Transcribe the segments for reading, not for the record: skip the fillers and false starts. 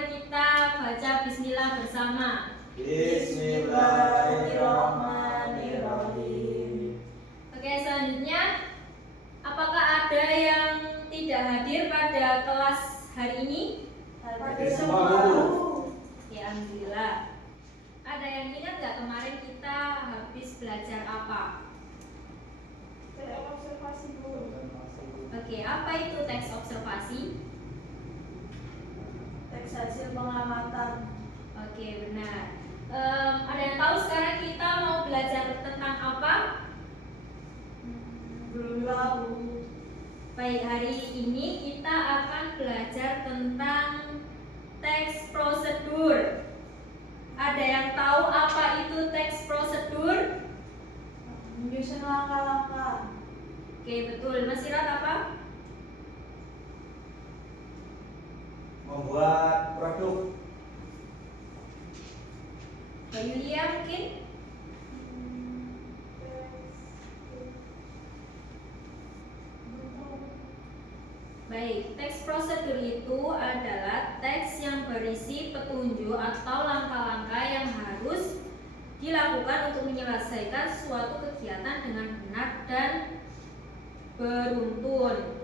mari kita baca bismillah bersama. Bismillahirrahmanirrahim. Oke, selanjutnya, apakah ada yang tidak hadir pada kelas hari ini? Hadir semua, Bu. Ya, alhamdulillah. Ada yang ingat nggak kemarin kita habis belajar apa? Teks observasi, Bu. Oke, apa itu teks observasi? Teks hasil pengamatan. Oke, benar. Ada yang tahu sekarang kita mau belajar tentang apa? Belum tahu. Baik, hari ini kita akan belajar tentang teks prosedur. Ada yang tahu apa itu teks prosedur? Menyusun langkah-langkah. Oke, betul. Mas Irat apa? Membuat produk. Mbak Yulia mungkin? Baik, teks prosedur itu adalah teks yang berisi petunjuk atau langkah-langkah yang harus dilakukan untuk menyelesaikan suatu kegiatan dengan benar dan beruntun.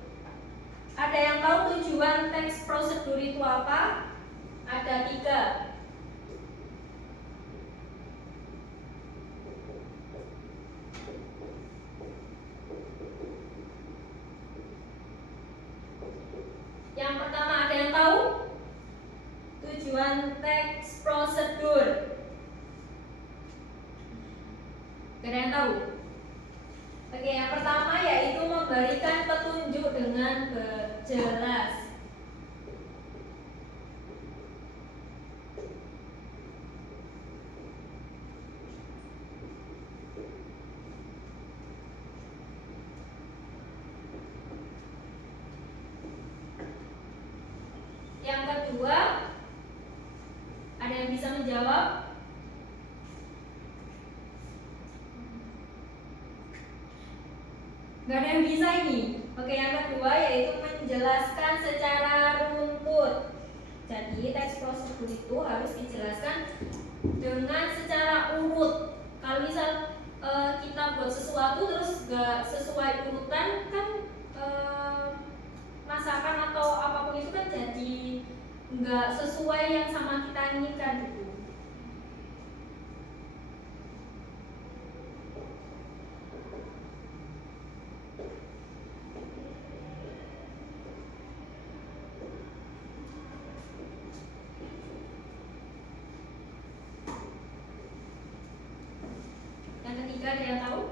Ada yang tahu tujuan teks prosedur itu apa? Ada 3. Yang pertama, ada yang tahu tujuan teks prosedur? Gak ada yang tahu? Oke, yang pertama yaitu memberikan petunjuk dengan jelas. Yang kedua, ada yang bisa menjawab? Gak ada yang bisa ini. Oke, yang kedua yaitu menjelaskan secara runtut. Jadi teks prosedur itu harus dijelaskan dengan secara urut. Kalau misal kita buat sesuatu terus gak sesuai urutan, kan masakan atau apapun itu kan jadi nggak sesuai yang sama kita inginkan gitu. Yang ketiga, ada yang tahu?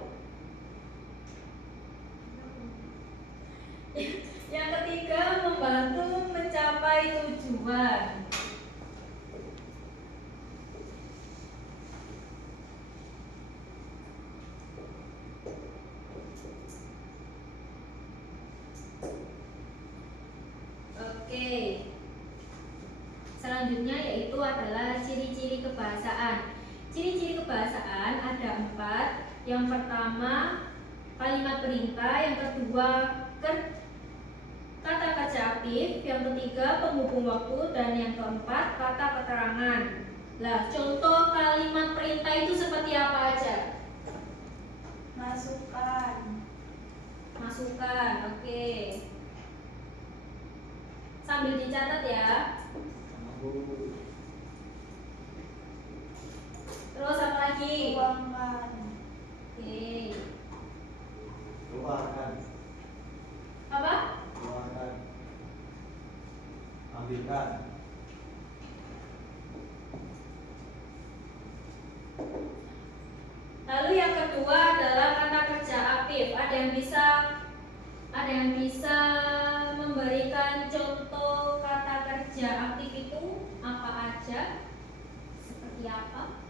Yang ketiga, membantu mencapai tujuan. Oke. Selanjutnya yaitu adalah ciri-ciri kebahasaan. Ciri-ciri kebahasaan ada 4. Yang pertama, kalimat perintah. Yang kedua, kata kerja aktif. Yang ketiga, penghubung waktu. Dan yang keempat, kata keterangan. Nah, contoh kalimat perintah itu seperti apa aja? Masukan. Masukan, oke. Sambil dicatat ya. Terus apa lagi? Tuangkan. Oke. Keluarkan. Apa? Keluarkan. Ambilkan. Lalu yang kedua adalah kata kerja aktif. Ada yang bisa memberikan contoh kata kerja aktif itu apa aja? Seperti apa?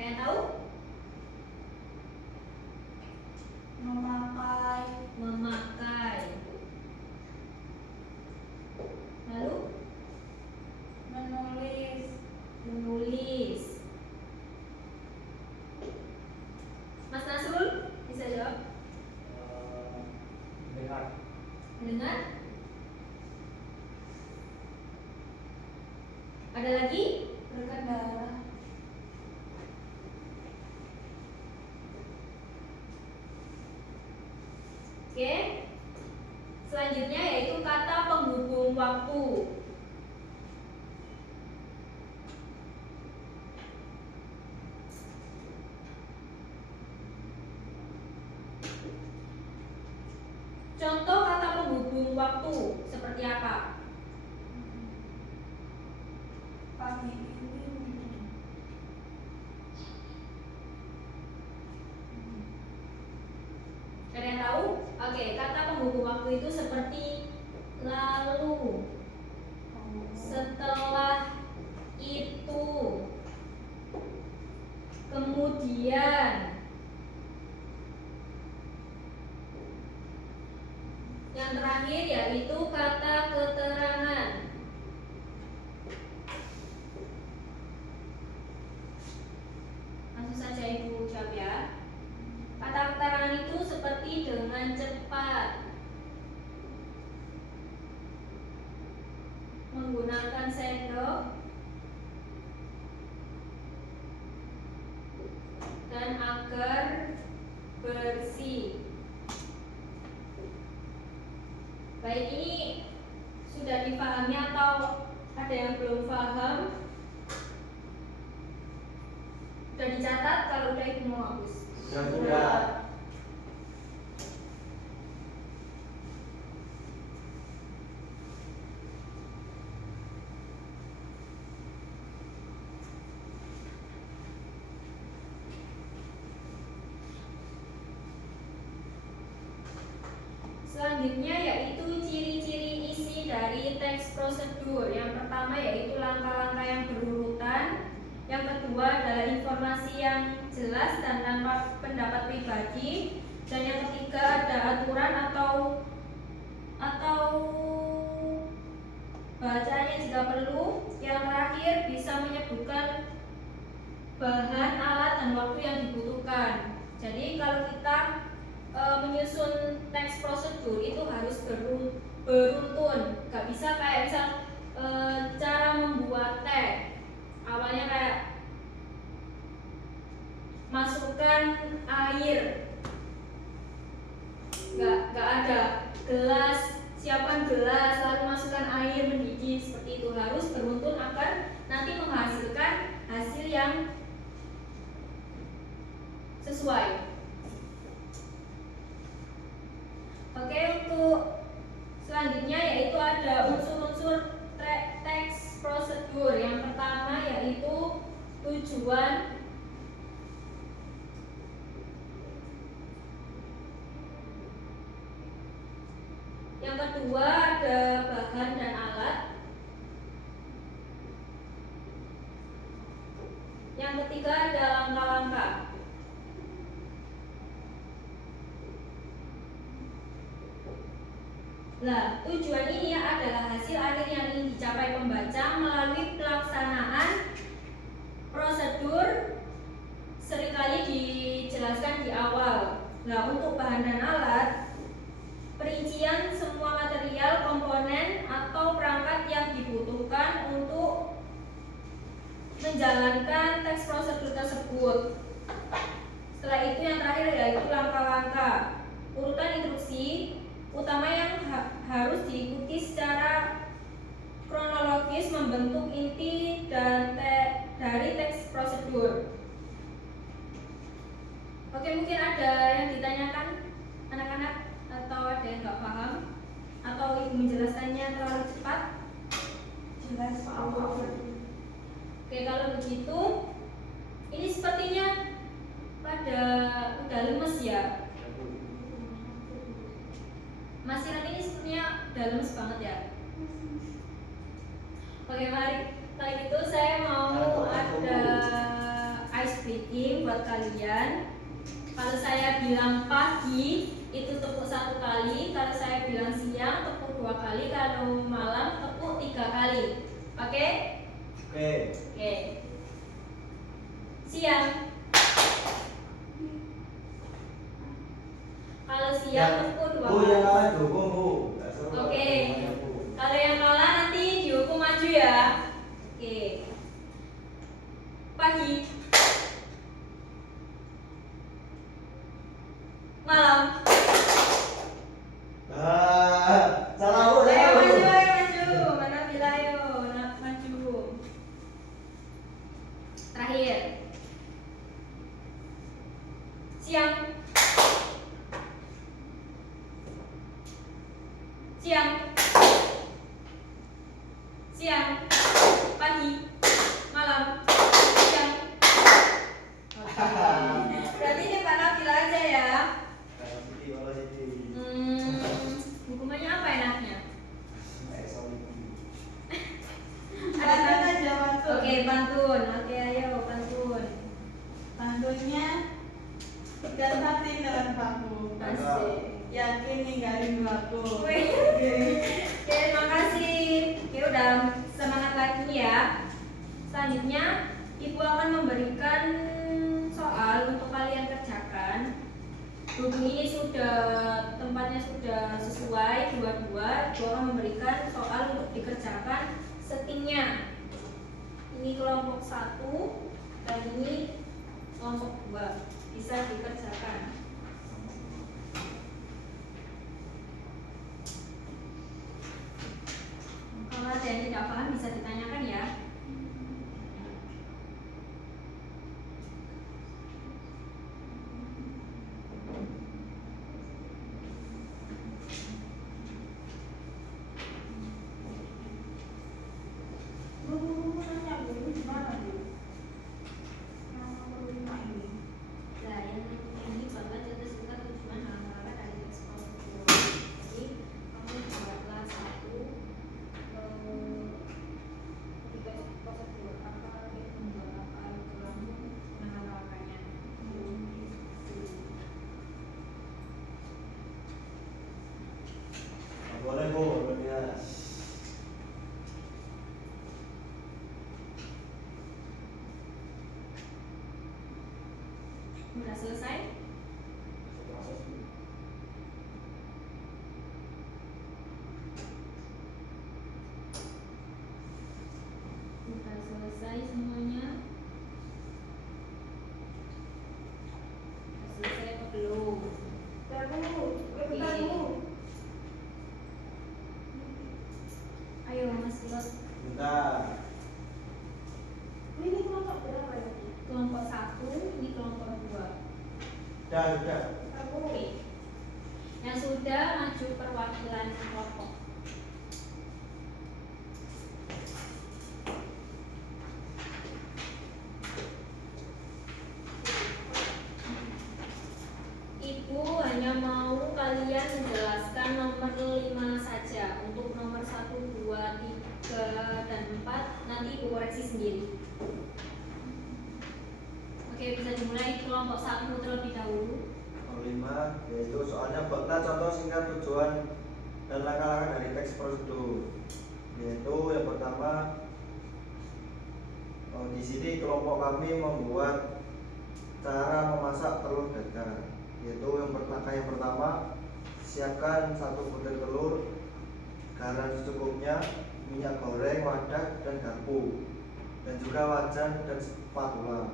Kalian tahu? Memakai. Memakai. Lalu Ada lagi? Berkendara. Oke. Selanjutnya yaitu kata penghubung waktu. Contoh kata penghubung waktu seperti apa? Pagi ini. Ada yang tahu? Oke, kata penghubung waktu itu seperti lalu, setelah itu, kemudian. Yang terakhir yaitu kata keterangan. Langsung saja Ibu jawab ya. Kata keterangan itu seperti dengan cepat, menggunakan sendok, dan agar bersih. Baik, ini sudah dipahami atau ada yang belum paham? Sudah dicatat? Kalau udah Ibu mau hapus. Sudah. Selanjutnya yaitu ciri-ciri isi dari teks prosedur. Yang pertama yaitu langkah-langkah yang berurutan. Yang kedua adalah informasi yang jelas dan tanpa pendapat pribadi. Dan yang ketiga ada aturan atau bacaannya jika perlu. Yang terakhir bisa menyebutkan bahan, alat, dan waktu yang dibutuhkan. Jadi kalau kita menyusun teks prosedur itu harus beruntun, gak bisa kayak misal cara membuat teh awalnya kayak masukkan air, gak ada, gelas, siapkan gelas lalu masukkan air mendidih, seperti itu. Harus beruntun agar nanti menghasilkan hasil yang sesuai. Oke, untuk selanjutnya yaitu ada unsur-unsur teks prosedur. Yang pertama yaitu tujuan. Yang kedua ada bahan dan alat. Yang ketiga ada langkah-langkah. Nah, tujuan ini adalah hasil akhir yang ingin dicapai pembaca melalui pelaksanaan prosedur, seringkali dijelaskan di awal. Nah, untuk bahan dan alat, perincian semua material, komponen, atau perangkat yang dibutuhkan untuk menjalankan teks prosedur tersebut. Setelah itu yang terakhir yaitu langkah-langkah. Urutan instruksi utama yang harus diikuti secara kronologis membentuk inti dan dari teks prosedur. Oke, mungkin ada yang ditanyakan anak-anak atau ada yang nggak paham atau Ibu menjelaskannya terlalu cepat? Jelas Pak. Oke, kalau begitu ini sepertinya pada udah lemes ya. Mas Sirat ini sepertinya udah lemes banget ya. Oke, mari kalau gitu saya mau ada ice breaking buat kalian. Kalau saya bilang pagi itu tepuk 1 kali, kalau saya bilang siang tepuk 2 kali, kalau malam tepuk 3 kali. Oke? Oke. Siang. Kalau siang tepuk 2 Bu, kali. yang kalah dukung, Bu. Oke. Kalau yang kalah nanti dihukum maju ya. Oke. pagi, malam. Salah bu, Ayo salah bu. maju. Mana bila ayo, maju. Terakhir. Siang. Siang. Siang. Pagi. Malam. Siang. Oke. Berarti ini Mbak Nabila aja ya. Hukumannya apa enaknya? Pantun aja, pantun. Oke, pantun. Oke, ayo pantun. Pantunnya pegang hati dengan paku. Asik. Yakin ninggalin aku. Wih. Oke, makasih. Oke, udah semangat lagi ya. Selanjutnya, Ibu akan memberikan soal untuk kalian kerjakan. Berhubung ini tempatnya sudah sesuai dua-dua, Ibu akan memberikan soal untuk dikerjakan settingnya. Ini kelompok 1 dan ini kelompok 2, bisa dikerjakan. Kalau ada yang tidak paham bisa ditanyakan ya. Nah, yang ini bapak contoh singkat tujuan hal-hal dari teks prosedur. Jadi kamu buatlah satu teks prosedur apa itu membuat apa itu kamu menghafalkannya. Boleh bu, boleh. Udah selesai? Udah selesai semuanya? Udah selesai apa belum? Ayo Mas Pilot. Bentar. Ini kelompok berapa ya? Kelompok 1, ini kelompok 2. Udah. Oke. Yang sudah maju perwakilan kelompok. Ibu hanya mau kalian menjelaskan nomor 5 saja. Untuk nomor 1, 2, 3, dan 4 nanti Ibu koreksi sendiri. Oke, bisa dimulai kelompok 1 terlebih dahulu. Nomor 5 yaitu soalnya buatlah contoh singkat tujuan dan langkah-langkah dari teks prosedur. Yaitu yang pertama, di sini kelompok kami membuat cara memasak telur dadar. Yaitu langkah yang pertama, siapkan 1 butir telur, garam secukupnya, minyak goreng, wadah dan garpu, dan juga wajan dan spatula.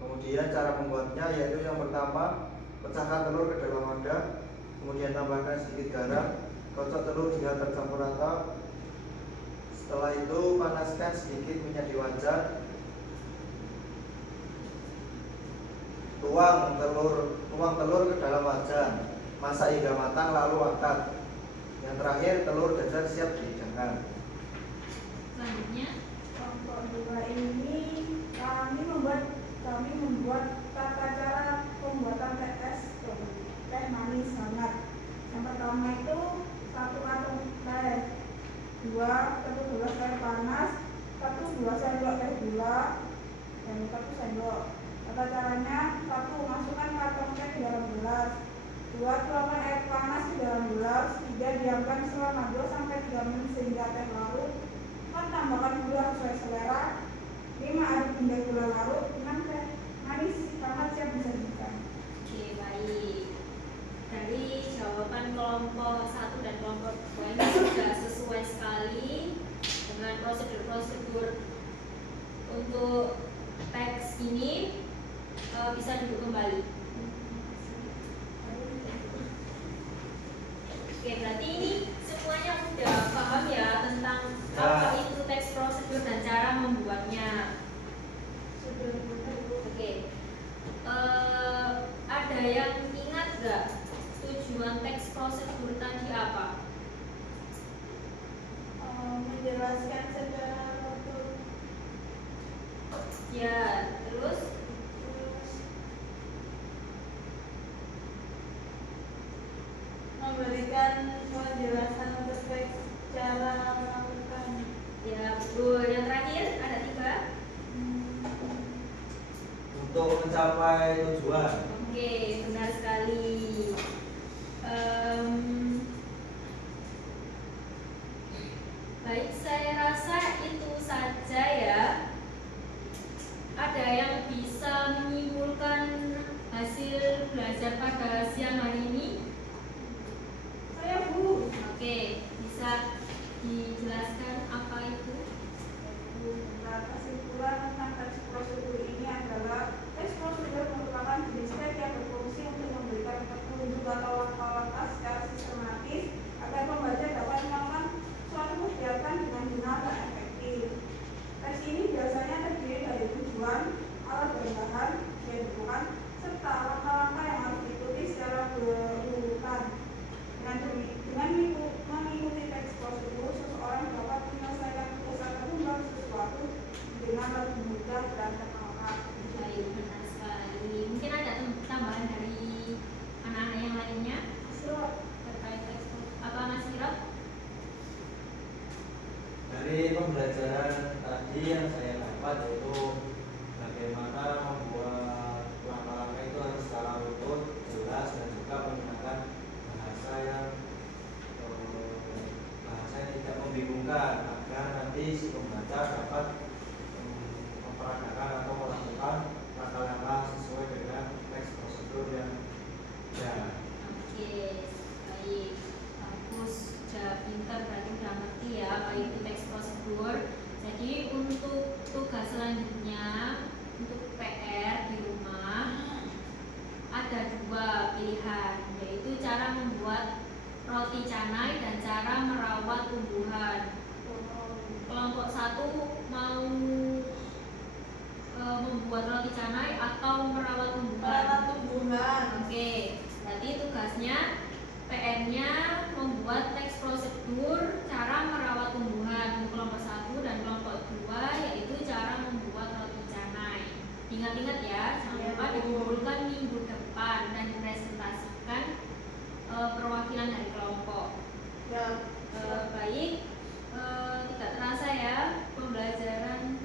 Kemudian cara membuatnya yaitu yang pertama, pecahkan telur ke dalam wadah, kemudian tambahkan sedikit garam, kocok telur hingga tercampur rata. Setelah itu panaskan sedikit minyak di wajan, tuang telur ke dalam wajan, masak hingga matang lalu angkat. Yang terakhir telur dadar siap dihidangkan. Selanjutnya, Kelompok 2 ini kami membuat tata cara pembuatan teh manis hangat. Yang pertama itu 1 kantong teh, 2 1 gelas air panas, 1 sendok teh gula, dan 1 sendok. Tata caranya: 1. Masukkan kantong teh ke dalam gelas, 2. Tuangkan air panas di dalam gelas, 3. Diamkan selama 2-3 menit sehingga teh larut, 4. Tambahkan gula sesuai selera, 5. Aduk hingga gula larut, 6. Teh manis hangat siap disajikan. oke baik. Dari jawaban kelompok 1 dan kelompok 2 ini sudah sesuai sekali dengan prosedur-prosedur untuk teks bisa duduk kembali. Oke, berarti ini semuanya udah paham ya tentang apa itu teks prosedur dan cara membuatnya. Oke, ada yang ingat nggak tujuan teks prosedur tadi apa? Menjelaskan secara tertutup. Ya, terus Memberikan penjelasan terkait cara melakukan. ya betul. Yang terakhir ada 3. Untuk mencapai tujuan. Oke, benar sekali. Baik, saya rasa itu saja ya. Ada yang bisa menyimpulkan hasil belajar pada siang hari ini? Saya Bu. Oke, bisa dijelaskan apa itu? Nah, kesimpulan tentang teks prosedur ini adalah teks prosedur merupakan jenis teks yang berfungsi untuk memberikan petunjuk atau langkah-langkah secara sistematis agar pembaca dapat melakukan suatu kegiatan dengan benar dan efektif. Teks ini biasanya terdiri dari tujuan, alat dan bahan yang dibutuhkan, serta langkah-langkah yang harus diikuti secara berurutan. Dengan mengikuti teks prosedur, seseorang dapat menyelesaikan tugas atau membuat sesuatu dengan lebih mudah dan terarah. Baik, benar sekali. Mungkin ada tambahan dari anak-anak yang lainnya terkait teks apa Mas Sirot? Dari pembelajaran tadi yang saya dapat yaitu bagaimana membuat langkah-langkah itu harus secara utuh, jelas dan juga menggunakan bahasa yang tidak membingungkan agar nanti si pembaca dapat memperagakan atau melakukan langkah-langkah sesuai dengan teks prosedur yang ada. Oke, baik, bagus, sudah pintar berarti udah ngerti ya apa itu teks prosedur. Jadi untuk tugas selanjutnya untuk PR di rumah ada 2 pilihan, yaitu cara membuat roti canai dan cara merawat tumbuhan. Kelompok 1 mau membuat roti canai atau merawat tumbuhan. Oke, berarti tugasnya PR-nya membuat teks prosedur cara merawat tumbuhan untuk kelompok 1 dan kelompok 2 yaitu cara membuat roti canai. Ingat-ingat ya, jangan lupa dikumpulkan minggu depan dan dipresentasikan perwakilan dari kelompok. Ya. Baik, tidak terasa ya pembelajaran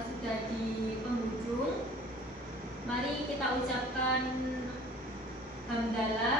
sudah di penghujung. Mari kita ucapkan hamdalah